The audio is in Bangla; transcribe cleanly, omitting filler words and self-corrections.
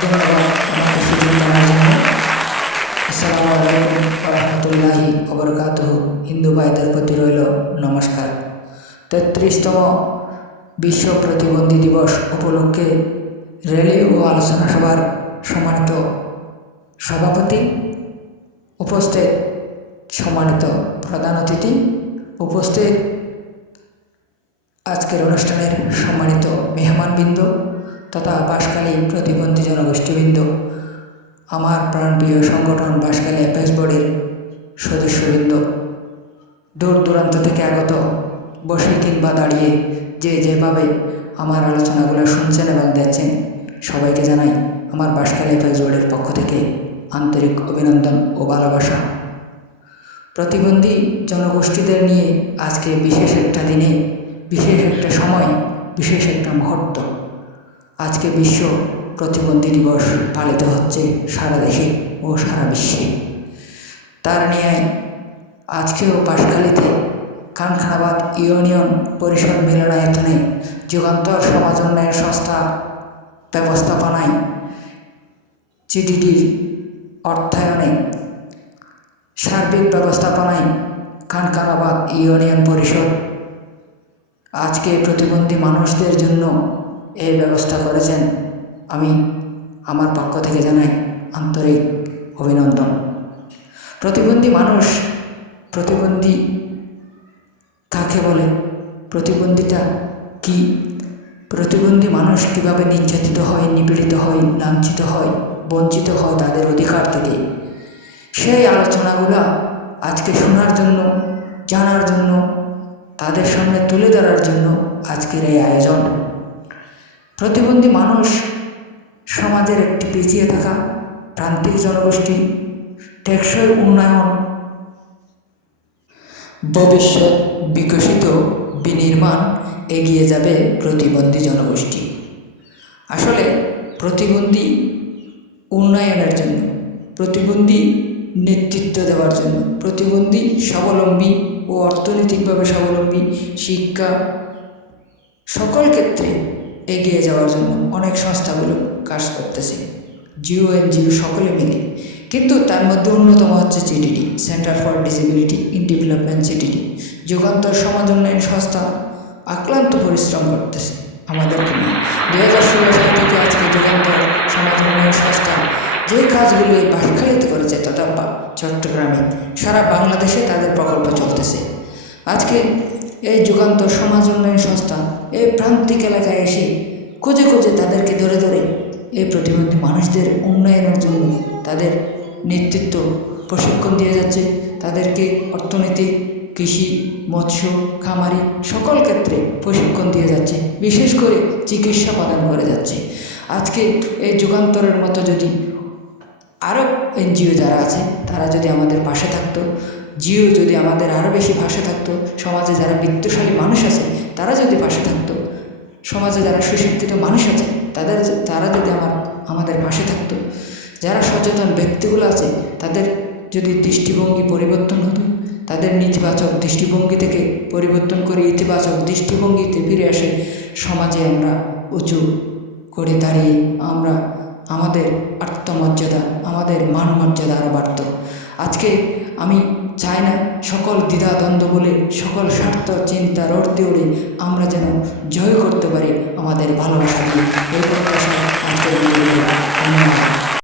ধন্যবাদ আমাকে সুযোগ দেওয়ার জন্য। আসসালামু আলাইকুম রহমতুল্লাহি ওবরকাতুহু। হিন্দু ভাইদের প্রতি রইল নমস্কার। ৩৩তম বিশ্ব প্রতিবন্ধী দিবস উপলক্ষে র্যালি ও আলোচনা সভার সম্মানিত সভাপতি, উপস্থিত সম্মানিত প্রধান অতিথি, উপস্থিত আজকের অনুষ্ঠানের সম্মানিত মেহমানবৃন্দ তথা বাঁশখালী প্রতিবন্ধী জনগোষ্ঠীবৃন্দ, আমার প্রাণপ্রিয় সংগঠন বাঁশখালী অ্যাপেক্স বডির সদস্যবৃন্দ, দূর দূরান্ত থেকে আগত, বসে কিংবা দাঁড়িয়ে যে যেভাবে আমার আলোচনাগুলো শুনছেন এবং দেখছেন, সবাইকে জানাই আমার বাঁশখালী অ্যাপেক্স বডির পক্ষ থেকে আন্তরিক অভিনন্দন ও ভালোবাসা। প্রতিবন্ধী জনগোষ্ঠীদের নিয়ে আজকে বিশেষ একটা দিনে, বিশেষ একটা সময়, বিশেষ একটা মুহূর্ত, আজকে বিশ্ব প্রতিবন্ধী দিবস পালিত হচ্ছে সারা দেশে ও সারা বিশ্বে। তার নিয়ে আজকেও বাঁশখালীতে খানখানাবাদ ইউনিয়ন পরিষদ মিলনায়তনে যুগান্তর সমাজ উন্নয়ন সংস্থা ব্যবস্থাপনায় জিডিডির অর্থায়নে সার্বিক ব্যবস্থাপনায় খানখানাবাদ ইউনিয়ন পরিষদ আজকে প্রতিবন্ধী মানুষদের জন্য এই ব্যবস্থা করেছেন। আমি আমার পক্ষ থেকে জানাই আন্তরিক অভিনন্দন। প্রতিবন্ধী মানুষ, প্রতিবন্ধী কাকে বলে, প্রতিবন্ধিতা কি, প্রতিবন্ধী মানুষ কীভাবে নির্যাতিত হয়, নিপীড়িত হয়, লাঞ্ছিত হয়, বঞ্চিত হয় তাদের অধিকার থেকে, সেই আলোচনাগুলো আজকে শোনার জন্য, জানার জন্য, তাদের সামনে তুলে ধরার জন্য আজকের এই আয়োজন। প্রতিবন্ধী মানুষ সমাজের একটি পিছিয়ে থাকা প্রান্তিক জনগোষ্ঠী। টেকসই উন্নয়ন, ভবিষ্যৎ বিকশিত বিনির্মাণ এগিয়ে যাবে প্রতিবন্ধী জনগোষ্ঠী। আসলে প্রতিবন্ধী উন্নয়নের জন্য, প্রতিবন্ধী নেতৃত্ব দেওয়ার জন্য, প্রতিবন্ধী স্বাবলম্বী ও অর্থনৈতিকভাবে স্বাবলম্বী, শিক্ষা সকল ক্ষেত্রে এগিয়ে যাওয়ার জন্য অনেক সংস্থাগুলো কাজ করতেছে, জিও এনজিও সকলে মিলে। কিন্তু তার মধ্যে অন্যতম হচ্ছে GDD, centre for disability in development. GDD Jugantor Samaj Unnayan সংস্থা আক্লান্ত পরিশ্রম করতেছে আমাদেরকে নিয়ে। 2016 সাল থেকে আজকে যুগান্তর সমাজ উন্নয়ন সংস্থা যে কাজগুলো এই বাঁশখালীতে করেছে তথা চট্টগ্রামে, সারা বাংলাদেশে তাদের প্রকল্প চলতেছে। আজকে এই যুগান্তর সমাজ উন্নয়ন সংস্থা এই প্রান্তিক এলাকায় এসে খুঁজে খুঁজে তাদেরকে ধরে ধরে এই প্রতিবন্ধী মানুষদের উন্নয়নের জন্য তাদের নেতৃত্ব প্রশিক্ষণ দিয়ে যাচ্ছে। তাদেরকে অর্থনৈতিক, কৃষি, মৎস্য, খামারি সকল ক্ষেত্রে প্রশিক্ষণ দিয়ে যাচ্ছে, বিশেষ করে চিকিৎসা প্রদান করে যাচ্ছে। আজকে এই যুগান্তরের মতো যদি আরও এনজিও যারা আছে তারা যদি আমাদের পাশে থাকতো, জিও যদি আমাদের আরও বেশি পাশে থাকতো, সমাজে যারা বিত্তশালী মানুষ আছে তারা যদি পাশে থাকতো, সমাজে যারা সুশিক্ষিত মানুষ আছে তারা যদি আমাদের পাশে থাকতো, যারা সচেতন ব্যক্তিগুলো আছে তাদের যদি দৃষ্টিভঙ্গি পরিবর্তন হতো, তাদের নেতিবাচক দৃষ্টিভঙ্গি থেকে পরিবর্তন করে ইতিবাচক দৃষ্টিভঙ্গিতে ফিরে আসে, সমাজে আমরা উঁচু করে দাঁড়িয়ে আমরা আমাদের আত্মমর্যাদা, আমাদের মান মর্যাদা আরও বাড়ত। আজকে আমি চাই না সকল দ্বিধাদ্বন্দ্ব বলে, সকল স্বার্থ চিন্তার অর্থে ওড়ে আমরা যেন জয় করতে পারি আমাদের ভালোবাসা দিয়ে। এই প্রত্যাশা আজকের